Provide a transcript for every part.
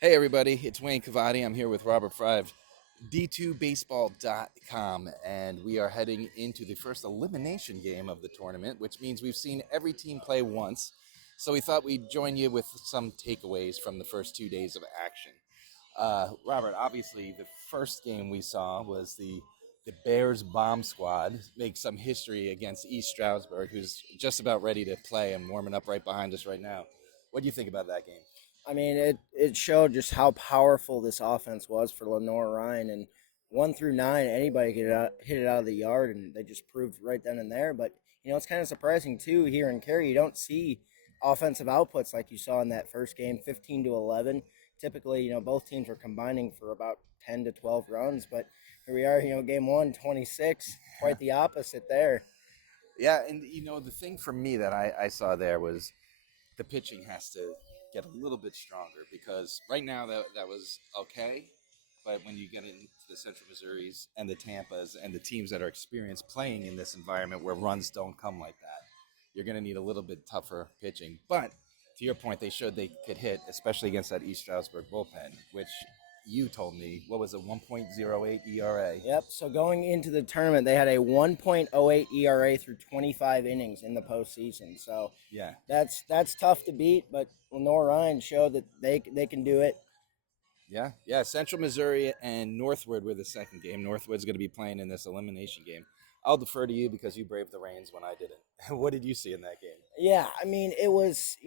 Hey everybody, it's Wayne Cavadi. I'm here with Robert Frey of D2Baseball.com, and we are heading into the first elimination game of the tournament, which means we've seen every team play once. So we thought we'd join you with some takeaways from the first 2 days of action. Robert, obviously, the first game we saw was the Bears bomb squad make some history against East Stroudsburg, who's just about ready to play and warming up right behind us right now. What do you think about that game? I mean, it showed just how powerful this offense was for Lenore Ryan. And 1 through 9, anybody could hit it out of the yard, and they just proved right then and there. But it's kind of surprising too here in Cary. You don't see offensive outputs like you saw in that first game, 15-11. Typically, both teams were combining for about 10 to 12 runs, but here we are. Game one, 26, quite the opposite there. Yeah, and the thing for me that I saw there was the pitching has to get a little bit stronger because right now that was okay, but when you get into the Central Missouris and the Tampas and the teams that are experienced playing in this environment where runs don't come like that, you're going to need a little bit tougher pitching. But to your point, they showed they could hit, especially against that East Stroudsburg bullpen, which you told me what was a 1.08 ERA. Yep. So going into the tournament, they had a 1.08 ERA through 25 innings in the postseason. So Yeah, that's tough to beat, but Lenore Ryan showed that they can do it. yeah. Central Missouri and Northwood were the second game. Northwood's going to be playing in this elimination game. I'll defer to you because you braved the rains when I didn't. What did you see in that game? Yeah, I mean, it was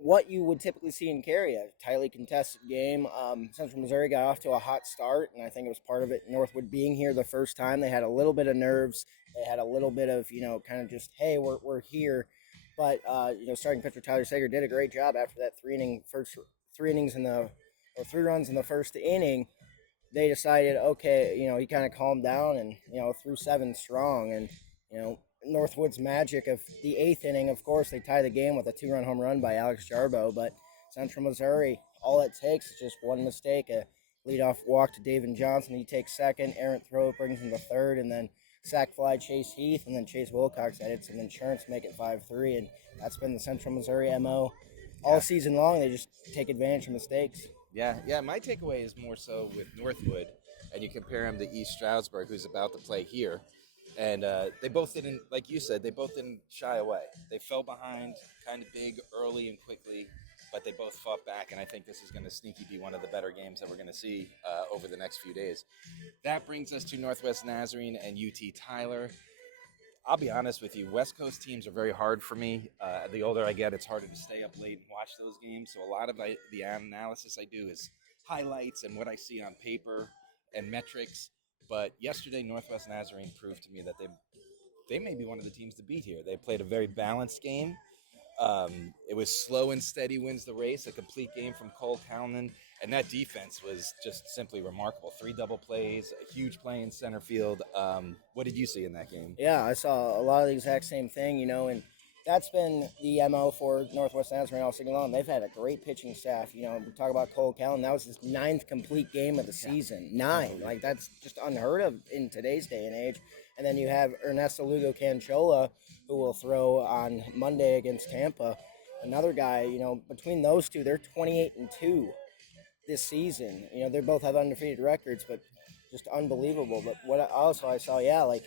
what you would typically see in Cary, a tightly contested game. Central Missouri got off to a hot start, and I think it was part of it. Northwood being here the first time, they had a little bit of nerves. They had a little bit of kind of just hey, we're here. But starting pitcher Tyler Sager did a great job after that first 3 innings in the or 3 runs in the first inning. They decided, okay, he kind of calmed down and threw 7 strong, and Northwood's magic of the eighth inning. Of course, they tie the game with a 2-run home run by Alex Jarbo, but Central Missouri, all it takes is just one mistake, a leadoff walk to David Johnson. He takes second, errant throw brings him to third, and then sac fly Chase Heath, and then Chase Wilcox added some insurance to make it 5-3, and that's been the Central Missouri MO all Yeah, season long. They just take advantage of mistakes. yeah. My takeaway is more so with Northwood, and you compare him to East Stroudsburg, who's about to play here, and they both didn't, like you said, they both didn't shy away. They fell behind kind of big early and quickly, but they both fought back, and I think this is going to sneaky be one of the better games that we're going to see over the next few days. That brings us to Northwest Nazarene and UT Tyler. I'll be honest with you, West Coast teams are very hard for me. The older I get, it's harder to stay up late and watch those games. So a lot of the analysis I do is highlights and what I see on paper and metrics. But yesterday, Northwest Nazarene proved to me that they may be one of the teams to beat here. They played a very balanced game. It was slow and steady wins the race, a complete game from Cole Calnan, and that defense was just simply remarkable. 3 double plays, a huge play in center field. What did you see in that game? Yeah, I saw a lot of the exact same thing, and that's been the MO for Northwest Nazarene all season long. They've had a great pitching staff. We talk about Cole Callan. That was his ninth complete game of the season. Nine. Like, that's just unheard of in today's day and age. And then you have Ernesto Lugo Canchola, who will throw on Monday against Tampa. Another guy, between those two, they're 28-2 this season. They both have undefeated records, but just unbelievable. But what also I saw, yeah, like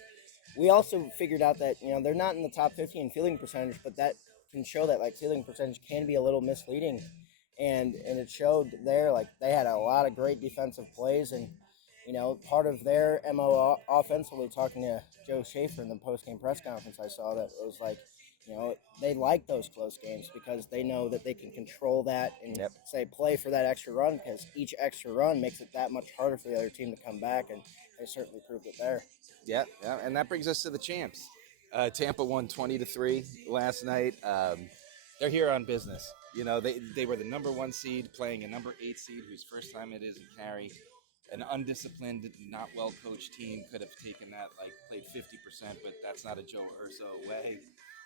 we also figured out that they're not in the top 50 in fielding percentage, but that can show that like fielding percentage can be a little misleading, and it showed there. Like, they had a lot of great defensive plays, and part of their mo offensively. Talking to Joe Schaefer in the post game press conference, I saw that it was like they like those close games because they know that they can control that and Yep. say play for that extra run, because each extra run makes it that much harder for the other team to come back, and they certainly proved it there. Yeah, and that brings us to the champs. Tampa won 20-3 last night. They're here on business. They were the number 1 seed playing a number 8 seed, whose first time it is in Cary. An undisciplined, not well coached team could have taken that, like played 50%, but that's not a Joe Urso way.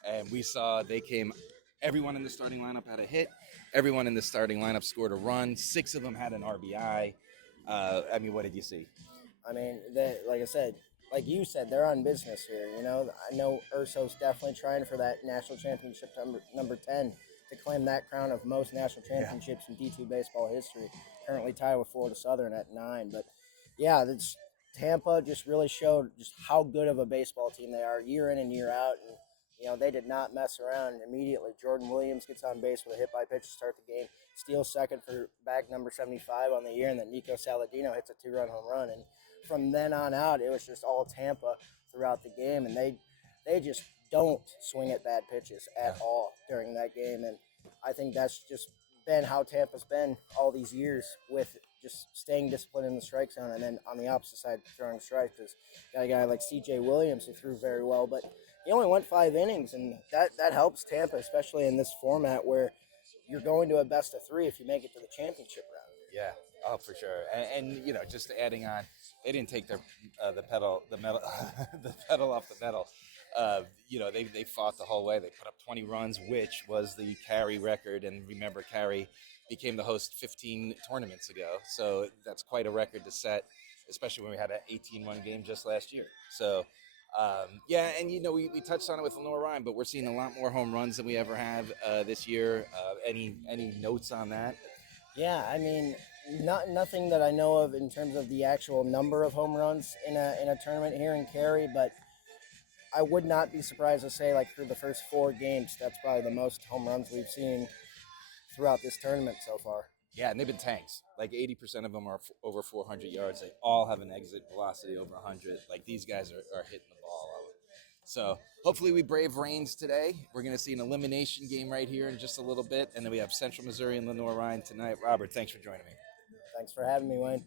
And we saw they came. Everyone in the starting lineup had a hit. Everyone in the starting lineup scored a run. 6 of them had an RBI. I mean, what did you see? I mean, like I said, like you said, they're on business here. I know Urso's definitely trying for that national championship number 10. to claim that crown of most national championships in D2 baseball history. Currently tied with Florida Southern at 9. But yeah, that's Tampa just really showed just how good of a baseball team they are year in and year out. And they did not mess around immediately. Jordan Williams gets on base with a hit by pitch to start the game, steals second for bag number 75 on the year, and then Nico Saladino hits a 2-run home run. And from then on out, it was just all Tampa throughout the game, and they just don't swing at bad pitches at all during that game. And I think that's just been how Tampa's been all these years, with just staying disciplined in the strike zone, and then on the opposite side throwing strikes. Because got a guy like C.J. Williams who threw very well, but he only went 5 innings, and that helps Tampa, especially in this format where you're going to a best of 3 if you make it to the championship round. Yeah, oh, for sure. And just adding on, they didn't take their the pedal off the metal. They fought the whole way. They put up 20 runs, which was the Cary record. And remember, Cary became the host 15 tournaments ago, so that's quite a record to set, especially when we had an 18-1 game just last year. So. We touched on it with Lenore Ryan, but we're seeing a lot more home runs than we ever have this year. Any notes on that? Yeah, I mean, nothing that I know of in terms of the actual number of home runs in a tournament here in Cary, but I would not be surprised to say, like, through the first 4 games, that's probably the most home runs we've seen throughout this tournament so far. Yeah, and they've been tanks. Like 80% of them are over 400 yards. They all have an exit velocity over 100. Like, these guys are hitting the ball. So hopefully we brave rains today. We're going to see an elimination game right here in just a little bit. And then we have Central Missouri and Lenore Ryan tonight. Robert, thanks for joining me. Thanks for having me, Wayne.